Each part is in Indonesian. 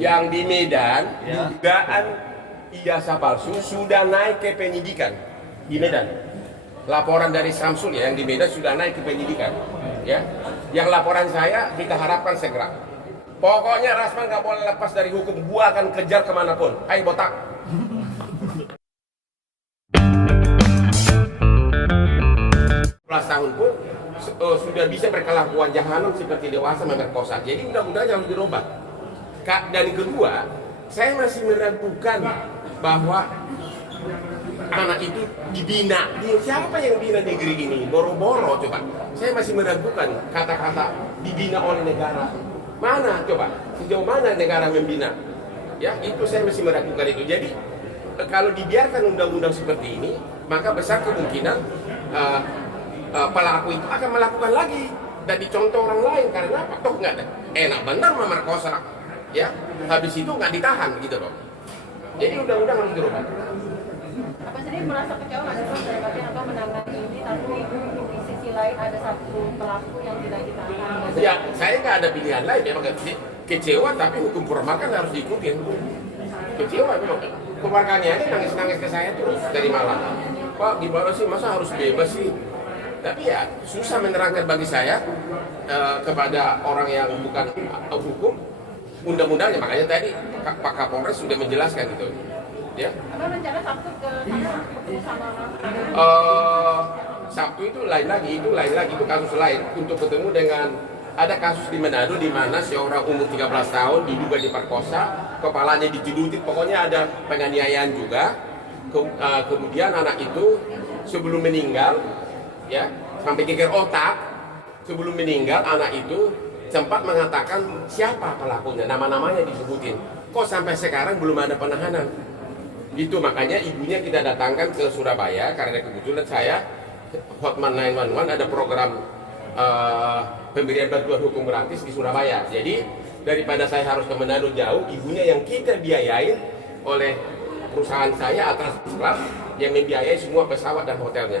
Yang di Medan, dugaan ijazah palsu sudah naik ke penyidikan di Medan. Laporan dari Samsul ya, yang di Medan sudah naik ke penyidikan. Ya, yang laporan saya kita harapkan segera. Pokoknya Rasman nggak boleh lepas dari hukum. Gua akan kejar kemanapun. Hai botak. 11 tahun pun sudah bisa berkelakuan jahanam seperti dewasa memerkosa. Jadi mudah-mudahan harus dirubah. Dan kedua, saya masih meragukan bahwa anak itu dibina. Siapa yang bina negeri ini? Boro-boro coba. Saya masih meragukan kata-kata dibina oleh negara. Mana coba? Sejauh mana negara membina? Ya, itu saya masih meragukan itu. Jadi kalau dibiarkan undang-undang seperti ini, maka besar kemungkinan pelaku itu akan melakukan lagi dan dicontoh orang lain. Karena apa? Toh nggak ada. Enak benar memerkosa, ya. Habis itu nggak ditahan gitu loh. Jadi undang-undang harus dirubah. Apa sendiri merasa kecewa nggak sih Pak dalam artian apa menangani ini, tapi di sisi lain ada satu pelaku yang tidak ditahan? Ya, saya nggak ada pilihan lain. Memang kecewa, tapi hukum formal kan harus diikutin. Kecewa memang. Keluarganya aja nangis-nangis ke saya terus dari malam. Pak, gimana sih, masa harus bebas sih? Tapi ya susah menerangkan bagi saya kepada orang yang bukan hukum undang-undangnya. Makanya tadi Pak Kapolres sudah menjelaskan gitu. Ya. Apa rencana Sabtu ke sana ketemu sama Sabtu itu lain lagi, itu kasus lain. Untuk ketemu dengan ada kasus di Manado di mana seorang umur 13 tahun diduga diperkosa, kepalanya dijedutin, pokoknya ada penganiayaan juga. Kemudian anak itu sebelum meninggal, ya sampai geger otak, sebelum meninggal anak itu sempat mengatakan siapa pelakunya, nama-namanya disebutin. Kok sampai sekarang belum ada penahanan? Itu makanya ibunya kita datangkan ke Surabaya karena kebetulan saya Hotman 911 ada program pemberian bantuan hukum gratis di Surabaya. Jadi daripada saya harus ke Manado jauh, ibunya yang kita biayain oleh perusahaan saya atas kelas yang membiayai semua pesawat dan hotelnya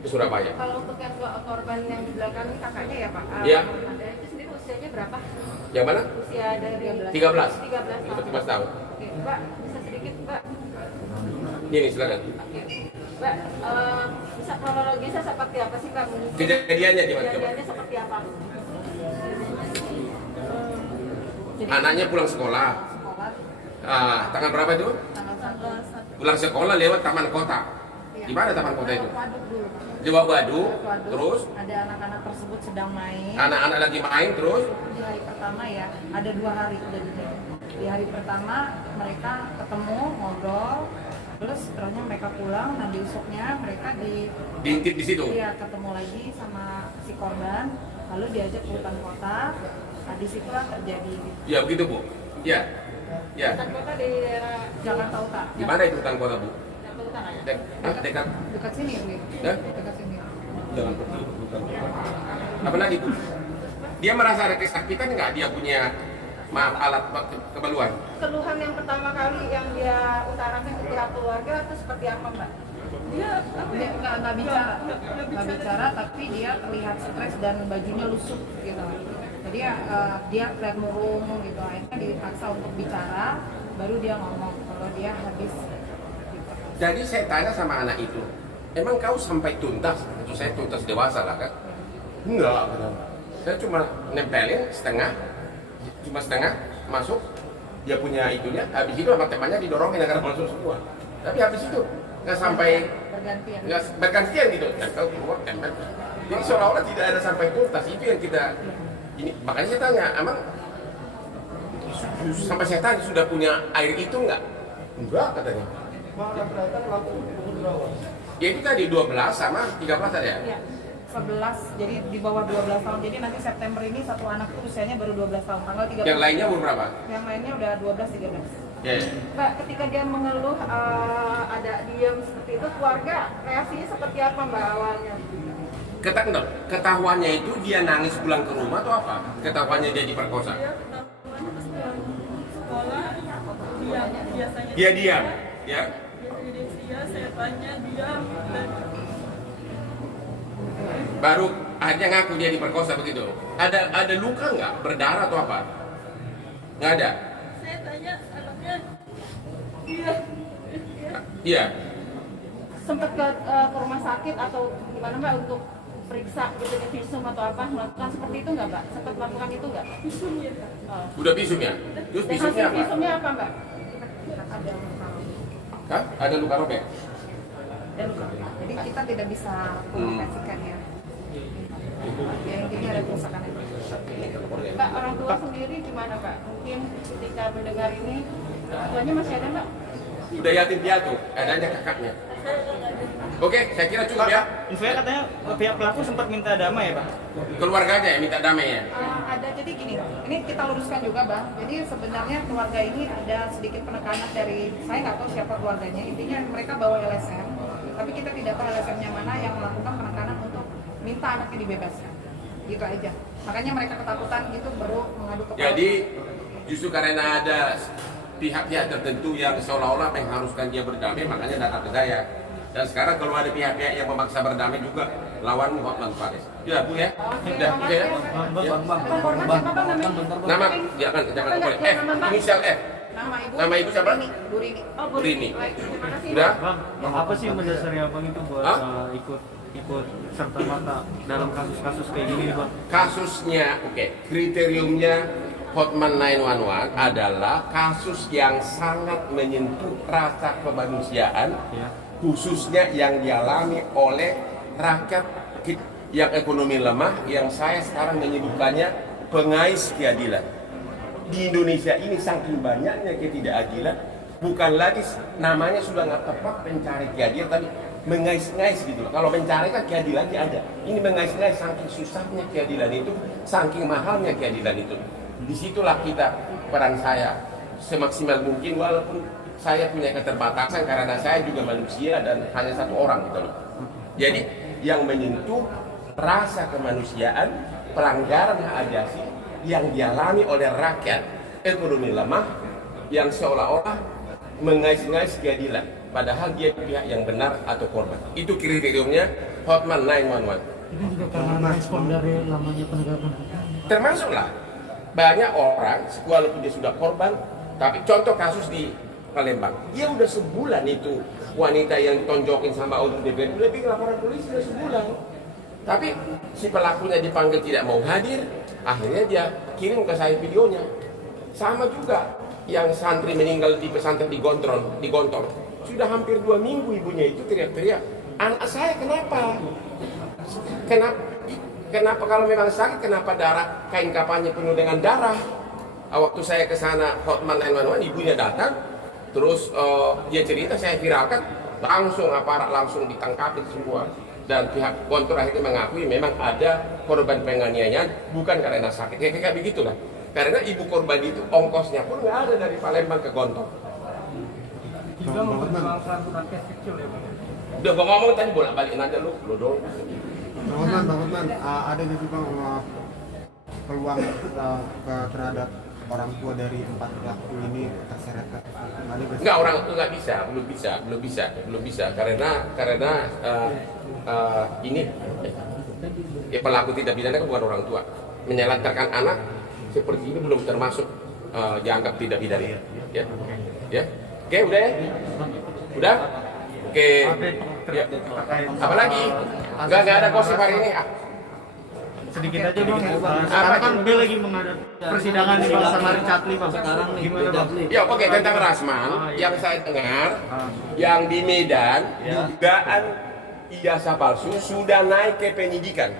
ke Surabaya. Kalau untuk yang korban yang di belakang ini kakaknya ya Pak? Iya. Ada itu sendiri usianya berapa? Yang mana? Usia dari 13 tahun. 13 tahun. Oke, Mbak bisa sedikit Mbak. Ini silakan. Oke. Mbak, bisa kronologisnya seperti apa sih Mbak? Kejadiannya gimana? Coba. Kejadiannya seperti apa? Anaknya pulang sekolah. Sekolah, Tanggal berapa itu? tanggal 1. Pulang sekolah lewat taman kota. Di mana taman kota itu? Waduk dulu. Di Waduk. Waduk. Terus Ada anak-anak tersebut sedang main. anak-anak lagi main terus. Di hari pertama ya, ada 2 hari kejadian. Di hari pertama mereka ketemu, ngobrol, terus terusnya mereka pulang. Nah di besoknya mereka Diintip di situ. iya, ketemu lagi sama si korban, lalu diajak ke hutan kota. Nah di situlah terjadi Ya begitu Bu. Ya. Ya. Hutan kota di daerah Jakarta Utara. Di mana itu hutan kota Bu? Jakarta Utara ya? Dekat. Dekat sini, Wi. Hah? Dekat sini. Jalan kaki. Apa lagi Bu? Dia merasa ada kesakitan nggak? Dia punya alat keperluan? Keluhan yang pertama kali yang dia utarakan ke pihak keluarga itu seperti apa Mbak? Dia nggak bicara, tapi dia terlihat stres dan bajunya lusuh gitu. Jadi dia kelihatan murung gitu. Akhirnya dipaksa untuk bicara, baru dia ngomong kalau dia habis. Gitu. Jadi saya tanya sama anak itu, emang kau sampai tuntas? Itu saya tuntas dewasa lah kan? Enggak, saya cuma nempelin setengah, masuk. Dia punya itunya, habis itu sama temannya didorongin agar masuk semua. Tapi habis itu nggak sampai Bergantian. nggak bergantian gitu. Dan kau keluar tempel. Jadi seolah-olah tidak ada sampai tuntas. Itu yang kita ini. Makanya saya tanya, emang sampai saya tanya sudah punya air itu nggak? Enggak katanya. Ya itu tadi 12 sama 13 tadi ya? Iya. 11, jadi di bawah 12 tahun. Jadi nanti September ini satu anak tuh usianya baru 12 tahun. Tanggal 13. Yang lainnya umur berapa? Yang lainnya udah 12, 13. Ya. Mbak, ketika dia mengeluh ada diam seperti itu, keluarga reaksinya seperti apa Mbak awalnya? Ketahuannya itu dia nangis pulang ke rumah atau apa? Ketahuannya dia diperkosa? Sekolah biasanya Dia diam, ya? dia saya tanya dia dan Baru akhirnya ngaku dia diperkosa begitu. Ada luka nggak? Berdarah atau apa? Nggak ada. saya tanya anaknya dia Iya. Sempat ke rumah sakit atau gimana Mbak untuk periksa gitu di visum atau apa, melakukan seperti itu nggak Mbak? Sempat melakukan itu nggak? visum ya. Udah visum ya? Terus Dan visumnya hasil apa? visumnya apa Mbak? Ada luka. Hah? Ada luka robek? Ada luka. Jadi kita tidak bisa komunikasikan ya. Ya intinya ada kerusakan itu. Mbak, orang tua sendiri gimana Mbak? Mungkin ketika mendengar ini, orang tuanya masih ada Mbak? Udah yatim piatu, adanya kakaknya. Oke, saya kira cukup ya. Infonya katanya pihak pelaku sempat minta damai ya Pak? Keluarganya ya minta damai ya. Ada, jadi gini, ini kita luruskan juga Bang. Jadi sebenarnya keluarga ini ada sedikit penekanan dari, saya nggak tahu siapa keluarganya. Intinya mereka bawa LSM, tapi kita tidak tahu LSM-nya mana yang melakukan penekanan untuk minta anaknya dibebaskan. Gitu aja. Makanya mereka ketakutan gitu baru mengadu ke Jadi justru karena ada pihak-pihak tertentu yang seolah-olah mengharuskan dia berdamai, makanya datang ke saya. Dan sekarang kalau ada pihak-pihak yang memaksa berdamai juga, lawan Hotman Paris. Ya Bu ya? Udah, oke ya? Korban siapa Bang namanya? Nama, jangan boleh. Inisial F. Nama ibu siapa? Bu Rini. Oh, Bu Rini. Baik, terima kasih. Udah? Bang, apa sih mendasari abang itu buat Hah? ikut serta mata dalam kasus-kasus kayak gini Bang? Kasusnya, oke, kriteriumnya Hotman 911 adalah kasus yang sangat menyentuh rasa kemanusiaan, Ya. khususnya yang dialami oleh rakyat yang ekonomi lemah, yang saya sekarang menyebutkannya pengais keadilan. Di Indonesia ini saking banyaknya ketidakadilan, bukan lagi namanya sudah nggak tepat pencari keadilan, tapi mengais-ngais gitu loh. Kalau mencari kan keadilannya ada. Ini mengais-ngais, saking susahnya keadilan itu, saking mahalnya keadilan itu. Disitulah kita, peran saya semaksimal mungkin, walaupun saya punya keterbatasan karena saya juga manusia dan hanya satu orang gitu loh. Jadi yang menyentuh rasa kemanusiaan, pelanggaran hak asasi yang dialami oleh rakyat ekonomi lemah yang seolah-olah mengais-ngais keadilan, padahal dia pihak yang benar atau korban. Itu kriteriumnya Hotman 911. Ini juga karena respon dari lamanya penegakan hukum. Termasuklah banyak orang walaupun dia sudah korban, tapi contoh kasus di Palembang, dia udah sebulan itu wanita yang ditonjokin sama untuk DPR udah bikin laporan polisi udah sebulan, tapi si pelakunya dipanggil tidak mau hadir, akhirnya dia kirim ke saya videonya. Sama juga yang santri meninggal di pesantren di Gontor, sudah hampir 2 minggu ibunya itu teriak-teriak, anak saya kenapa kalau memang sakit, kenapa darah kain kafannya penuh dengan darah? Waktu saya ke sana Hotman 911, ibunya datang, terus dia cerita, saya viralkan, langsung aparat langsung ditangkapin semua. Dan pihak Gontor akhirnya mengakui memang ada korban penganiayaan, bukan karena sakit, kayak begitulah. Karena ibu korban itu ongkosnya pun nggak ada dari Palembang ke Gontor. Juga memperjuangkan rakyat kecil ya Bang? Udah gua ngomong tadi bolak-balik aja lu dong. Bang Hotman, ada gitu Bang peluang terhadap orang tua dari 4 pelaku ini terseret ke Enggak, orang itu belum bisa karena ini pelaku tidak pidana kan bukan orang tua. Menyelantarkan anak seperti ini belum termasuk dianggap tidak pidana. Ya. Oke, udah ya? Udah? Oke. Ya. Apalagi? Enggak ada gosip hari ini. Sedikit aja Bang, sekarang kan dia lagi menghadapi persidangan di Bang sama Richard Lee Bang. Sekarang gimana Bang? Ya oke, tentang Rasman yang saya dengar yang di Medan dugaan ijazah palsu sudah naik ke penyidikan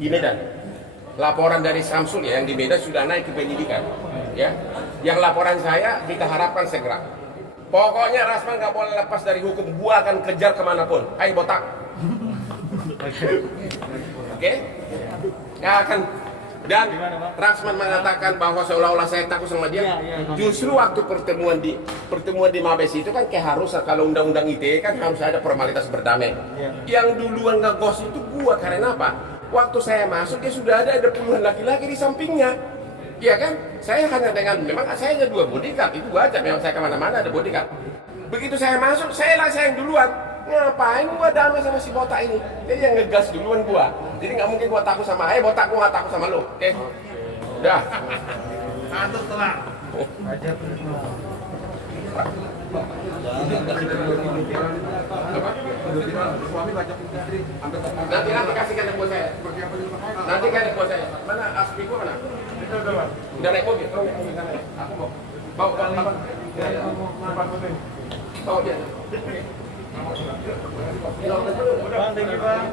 di Medan. Laporan dari Samsul ya, yang di Medan sudah naik ke penyidikan. Ya, yang laporan saya kita harapkan segera. Pokoknya Rasman nggak boleh lepas dari hukum. Gua akan kejar kemanapun. Ayo botak. Oke? Nggak akan. Dan Rasman mengatakan bahwa seolah-olah saya takut sama dia. Justru waktu pertemuan di Mabes itu kan keharusan, kalau undang-undang ITE kan harus ada formalitas berdamai. Yang duluan ngegos itu gua, karena apa? Waktu saya masuk dia sudah ada puluhan laki-laki di sampingnya. Iya kan? Saya hanya memang saya ada 2 bodyguard, itu wajar, memang saya kemana-mana ada bodyguard. Begitu saya masuk, saya yang duluan. Ngapain gua damai sama si botak ini? Dia yang ngegas duluan gua. Jadi nggak mungkin gua takut sama, botak, gua nggak takut sama lo. Oke? Udah. Kantor telah. Apa? Suami baca istri sampai Nanti kasihkan yang buat saya. Nanti kan yang buat saya. Mana aspi gua mana? Udah naik mobil. Aku mau. Bawa apa? Bawa dia. Bang, thank you bang.